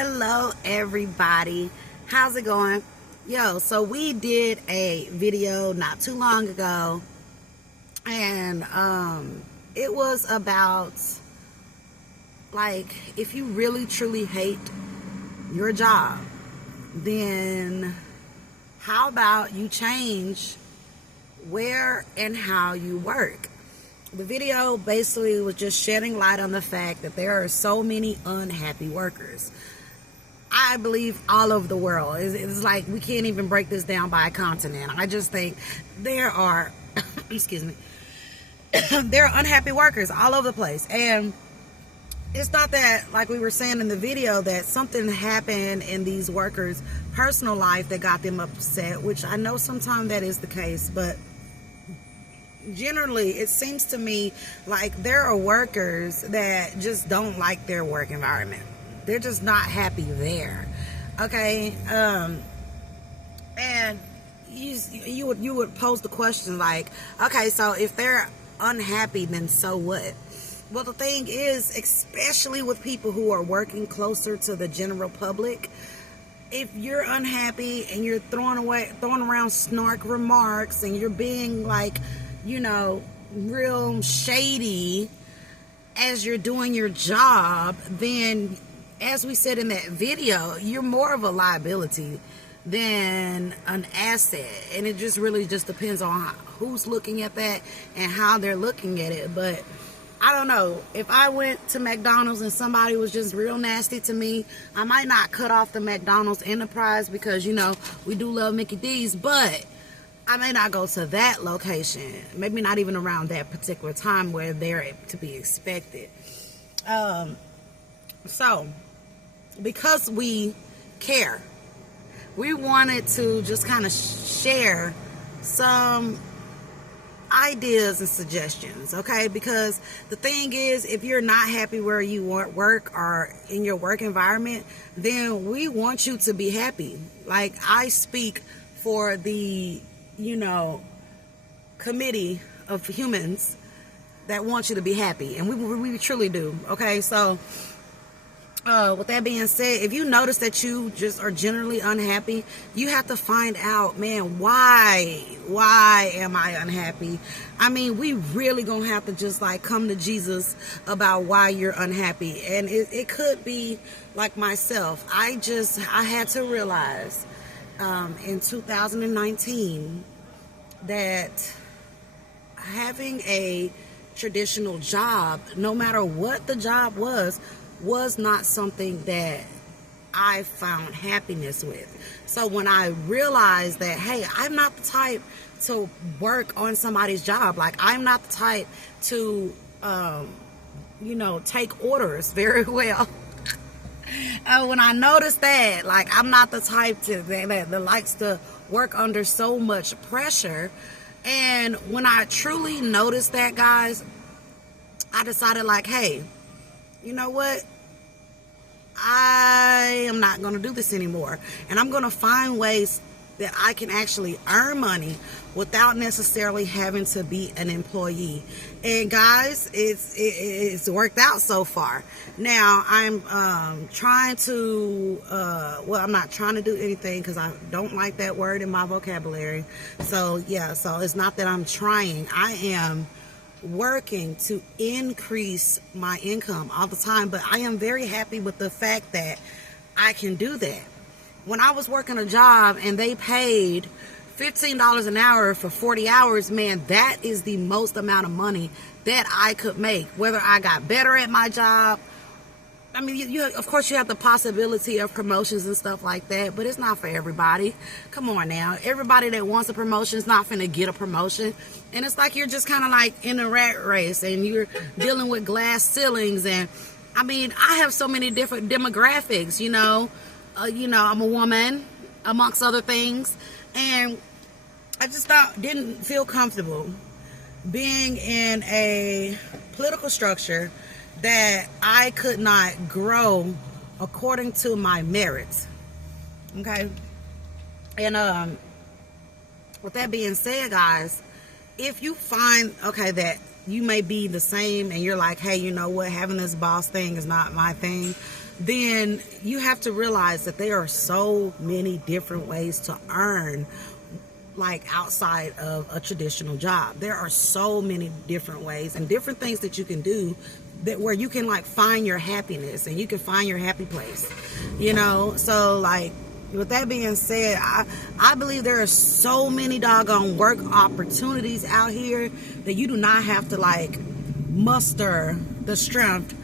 Hello everybody, how's it going? So we did a video not too long ago, and it was about, like, if you really truly hate your job, then how about you change where and how you work? The video basically was just shedding light on the fact that there are so many unhappy workers. I believe all over the world. It's like we can't even break this down by a continent. I just think there are, excuse me, there are unhappy workers all over the place. And it's not that, like we were saying in the video, that something happened in these workers' personal life that got them upset, which I know sometimes that is the case, but generally it seems to me like there are workers that just don't like their work environment. They're just not happy there. Okay. And you would pose the question like, okay, so if they're unhappy, then so what? Well, the thing is, especially with people who are working closer to the general public, if you're unhappy and you're throwing around snark remarks and you're being like, real shady as you're doing your job, then, as we said in that video, you're more of a liability than an asset. And it just really just depends on who's looking at that and how they're looking at it. But I don't know, if I went to McDonald's and somebody was just real nasty to me, I might not cut off the McDonald's enterprise because, we do love Mickey D's, but I may not go to that location, maybe not even around that particular time where they're to be expected. So, because we care, we wanted to just kind of share some ideas and suggestions, okay? Because the thing is, if you're not happy where you work or in your work environment, then we want you to be happy. Like, I speak for the committee of humans that want you to be happy, and we truly do. Okay, so with that being said, if you notice that you just are generally unhappy, you have to find out, man, why am I unhappy? I mean, we really gonna have to just like come to Jesus about why you're unhappy. And it could be like myself. I had to realize in 2019 that having a traditional job, no matter what the job was not something that I found happiness with. So when I realized that, hey, I'm not the type to work on somebody's job. Like, I'm not the type to, take orders very well. When I noticed that, like, I'm not the type that likes to work under so much pressure. And when I truly noticed that, guys, I decided, like, hey, you know what? I am not going to do this anymore. And I'm going to find ways that I can actually earn money without necessarily having to be an employee. And guys, it's worked out so far. Now I'm trying to I'm not trying to do anything because I don't like that word in my vocabulary. So it's not that I'm trying. I am working to increase my income all the time, but I am very happy with the fact that I can do that. When I was working a job and they paid $15 an hour for 40 hours, man, that is the most amount of money that I could make. Whether I got better at my job, I mean, of course you have the possibility of promotions and stuff like that, but it's not for everybody. Come on now. Everybody that wants a promotion is not finna get a promotion. And it's like you're just kind of like in a rat race and you're dealing with glass ceilings. And I mean, I have so many different demographics, I'm a woman, amongst other things. And I just didn't feel comfortable being in a political structure that I could not grow according to my merits. Okay? And with that being said, guys, if you find, that you may be the same and you're like, hey, you know what, having this boss thing is not my thing, then you have to realize that there are so many different ways to earn, like outside of a traditional job. There are so many different ways and different things that you can do that where you can like find your happiness and you can find your happy place, you know. So like, with that being said, I believe there are so many doggone work opportunities out here that you do not have to like muster the strength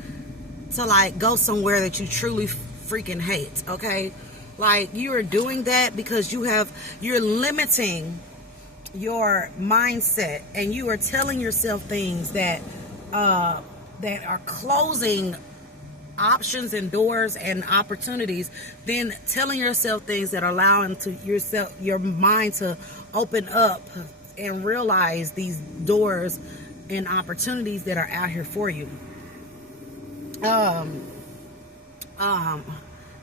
to like go somewhere that you truly freaking hate, okay? Like, you are doing that because you're limiting your mindset and you are telling yourself things that are closing options and doors and opportunities, then telling yourself things that are allowing your mind to open up and realize these doors and opportunities that are out here for you.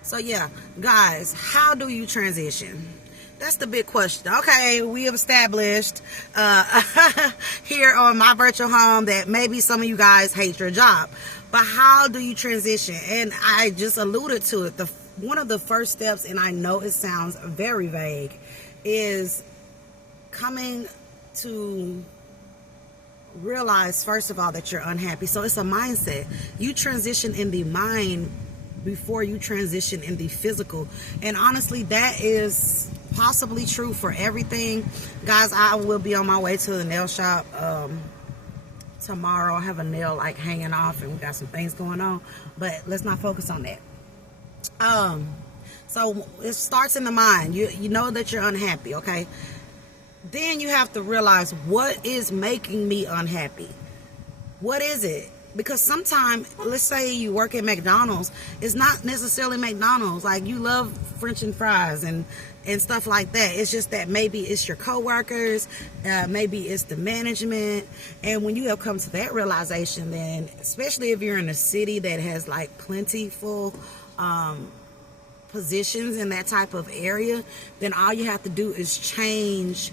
So yeah, guys, how do you transition? That's the big question. Okay, we have established here on my virtual home that maybe some of you guys hate your job, but how do you transition? And I just alluded to it. One of the first steps, and I know it sounds very vague, is coming to realize, first of all, that you're unhappy. So it's a mindset. You transition in the mind before you transition in the physical. And honestly, that is possibly true for everything. Guys, I will be on my way to the nail shop tomorrow. I have a nail like hanging off and we got some things going on, but let's not focus on that. So it starts in the mind. You know that you're unhappy, okay? Then you have to realize, what is making me unhappy? What is it? Because sometimes, let's say you work at McDonald's, it's not necessarily McDonald's. Like, you love French and fries and stuff like that. It's just that maybe it's your coworkers, maybe it's the management. And when you have come to that realization, then especially if you're in a city that has like plentiful positions in that type of area, then all you have to do is change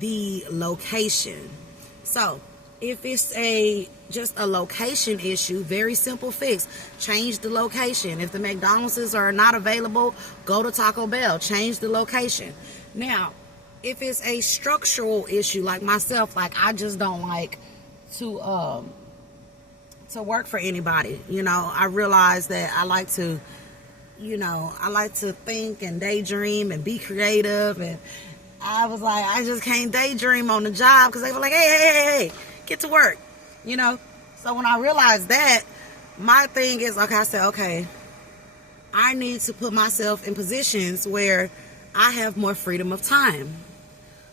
the location. So if it's just a location issue, very simple fix. Change the location. If the McDonald's are not available, go to Taco Bell. Change the location. Now, if it's a structural issue, like myself, like I just don't like to work for anybody. You know, I realize that I like to think and daydream and be creative, and I was like, I just can't daydream on the job because they were like, hey, get to work, you know. So when I realized that, my thing is, okay, I said, okay, I need to put myself in positions where I have more freedom of time.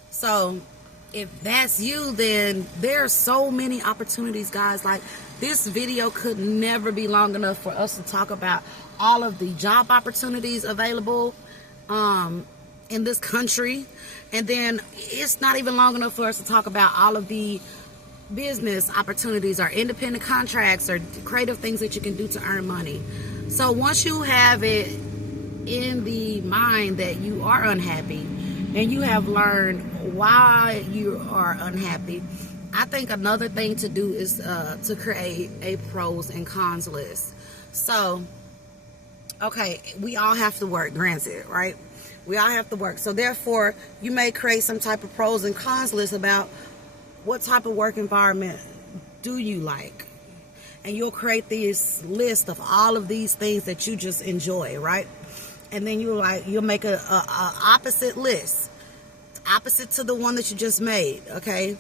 So if that's you, then there are so many opportunities, guys. Like, this video could never be long enough for us to talk about all of the job opportunities available in this country. And then it's not even long enough for us to talk about all of the business opportunities or independent contracts or creative things that you can do to earn money. So once you have it in the mind that you are unhappy and you have learned why you are unhappy, I think another thing to do is to create a pros and cons list. So, okay, we all have to work, granted, right? We all have to work. So therefore, you may create some type of pros and cons list about what type of work environment do you like. And you'll create this list of all of these things that you just enjoy, right? And then you'll make a opposite list, opposite to the one that you just made, okay?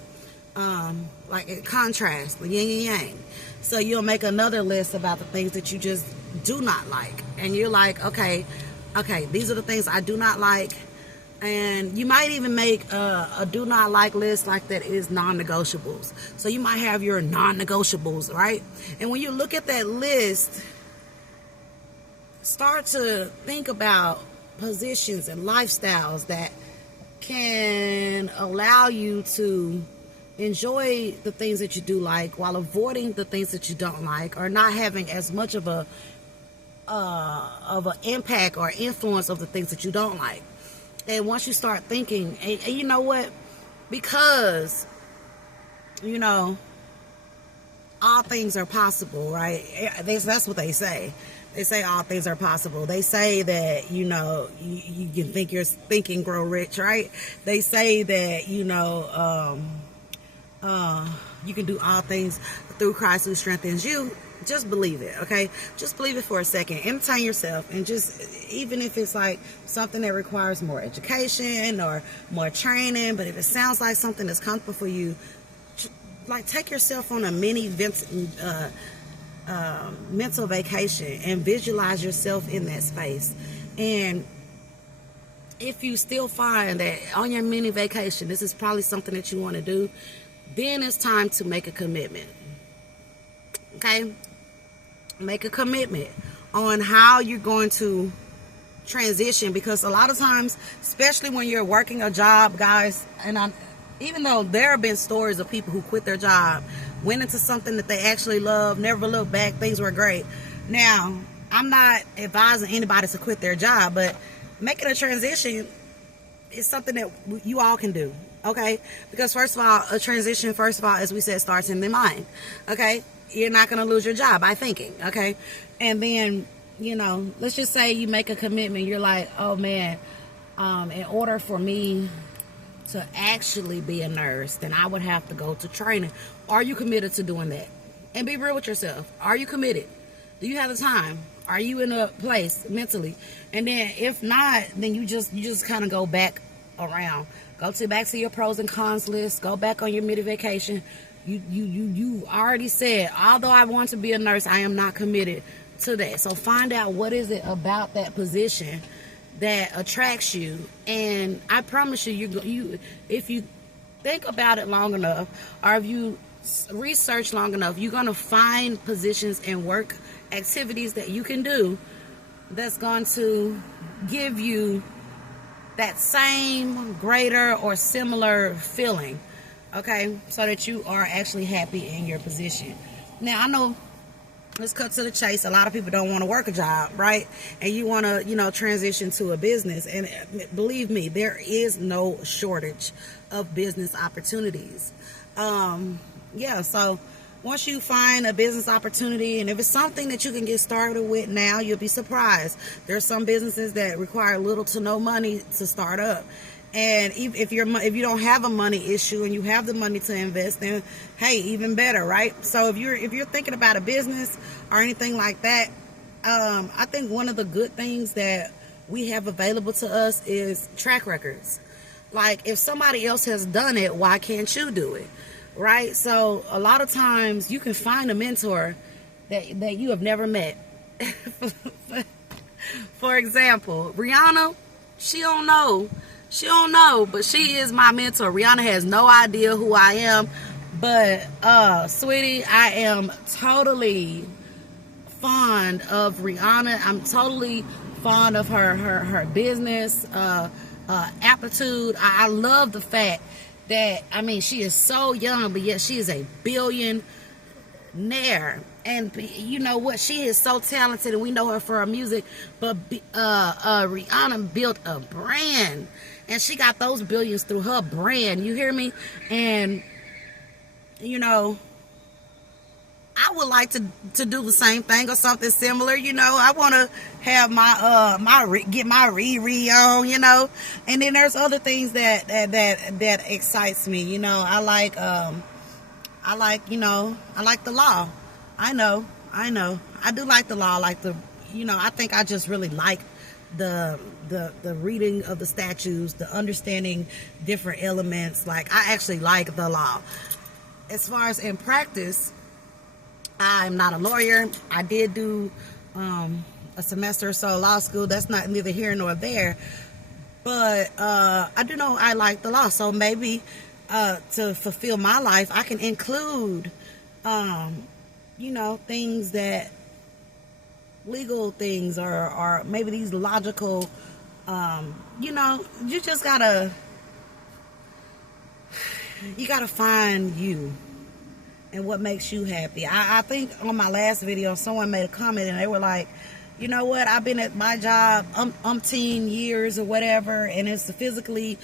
Like a contrast, yin and yang. So you'll make another list about the things that you just do not like. And you're like, okay, these are the things I do not like. And you might even make a do not like list like that is non-negotiables. So you might have your non-negotiables, right? And when you look at that list, start to think about positions and lifestyles that can allow you to enjoy the things that you do like while avoiding the things that you don't like, or not having as much of an impact or influence of the things that you don't like. And once you start thinking, and you know what, because you know all things are possible, right? That's what they say. They say all things are possible. They say that, you know, you can think your thinking grow rich, right? They say that, you know, you can do all things through Christ who strengthens you. Just believe it, okay? Just believe it for a second. Entertain yourself, and just, even if it's like something that requires more education or more training, but if it sounds like something that's comfortable for you, like take yourself on a mini mental vacation and visualize yourself in that space. And if you still find that on your mini vacation this is probably something that you want to do, then it's time to make a commitment. Okay, make a commitment on how you're going to transition, because a lot of times, especially when you're working a job, guys, and even though there have been stories of people who quit their job, went into something that they actually love, never looked back, things were great. Now, I'm not advising anybody to quit their job, but making a transition is something that you all can do, okay? Because first of all, a transition, as we said, starts in the mind, okay? You're not going to lose your job by thinking, okay? And then, you know, let's just say you make a commitment. You're like, oh man, in order for me to actually be a nurse, then I would have to go to training. Are you committed to doing that? And be real with yourself. Are you committed? Do you have the time? Are you in a place mentally? And then if not, then you just kind of go back around. Back to your pros and cons list. Go back on your mini vacation. You already said, although I want to be a nurse, I am not committed to that. So find out what is it about that position that attracts you, and I promise you, if you think about it long enough, or if you research long enough, you're going to find positions and work activities that you can do that's going to give you that same, greater, or similar feeling, okay, so that you are actually happy in your position. Now, I know, let's cut to the chase, a lot of people don't want to work a job, right? And you want to, you know, transition to a business. And believe me, there is no shortage of business opportunities. Yeah, so once you find a business opportunity, and if it's something that you can get started with now, you'll be surprised. There's some businesses that require little to no money to start up. And if you don't have a money issue and you have the money to invest, then hey, even better, right? So if you're thinking about a business or anything like that, I think one of the good things that we have available to us is track records. Like, if somebody else has done it, why can't you do it, right? So a lot of times you can find a mentor that you have never met. For example, Rihanna, she don't know, but she is my mentor. Rihanna has no idea who I am, but sweetie, I am totally fond of Rihanna. I'm totally fond of her business aptitude. I love the fact that, I mean, she is so young, but yet she is a billionaire. And you know what? She is so talented, and we know her for her music. But Rihanna built a brand, and she got those billions through her brand. You hear me? And you know, I would like to do the same thing or something similar. You know, I want to have get my Riri on. You know, and then there's other things that excites me. You know, I like the law. I know. I do like the law. I think I just really like the reading of the statutes, the understanding different elements. Like, I actually like the law. As far as in practice, I'm not a lawyer. I did do a semester or so of law school. That's not neither here nor there. But I do know I like the law. So maybe to fulfill my life, I can include things that legal things or maybe these logical, you just gotta find you and what makes you happy. I think on my last video, someone made a comment and they were like, you know what, I've been at my job umpteen years or whatever, and it's physically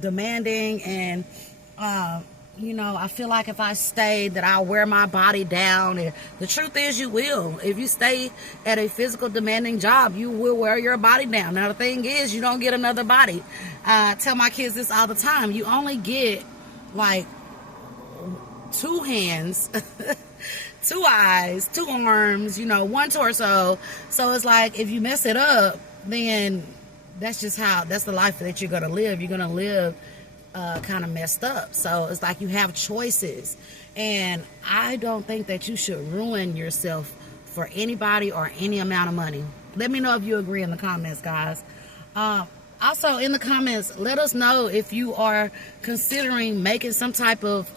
demanding, and you know, I feel like if I stayed that I'll wear my body down. And the truth is you will. If you stay at a physical demanding job, you will wear your body down. Now the thing is, you don't get another body. I tell my kids this all the time. You only get like 2 hands, 2 eyes, 2 arms, you know, 1 torso. So it's like if you mess it up, then that's the life that you're gonna live. You're gonna live kind of messed up. So it's like you have choices, and I don't think that you should ruin yourself for anybody or any amount of money. Let me know if you agree in the comments, guys. Also in the comments, let us know if you are considering making some type of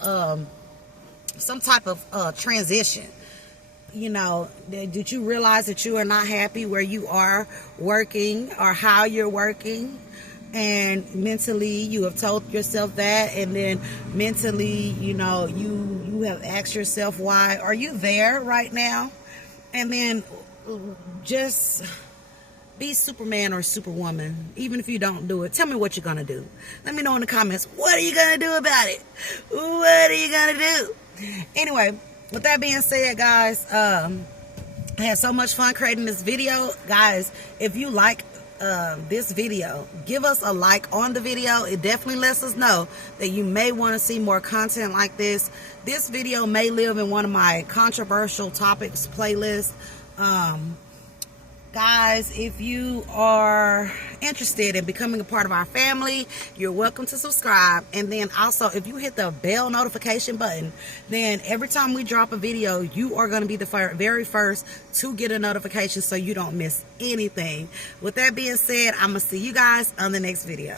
transition. You know, did you realize that you are not happy where you are working or how you're working? And mentally you have told yourself that, and then mentally, you know, you have asked yourself, why are you there right now? And then just be Superman or Superwoman. Even if you don't do it, tell me what you're gonna do. Let me know in the comments, what are you gonna do about it? What are you gonna do? Anyway, with that being said, guys, I had so much fun creating this video. Guys, if you like this video, give us a like on the video. It definitely lets us know that you may want to see more content like this. This video may live in one of my controversial topics playlists. Guys, if you are interested in becoming a part of our family, you're welcome to subscribe. And then also, if you hit the bell notification button, then every time we drop a video, you are going to be the very first to get a notification so you don't miss anything. With that being said, I'm going to see you guys on the next video.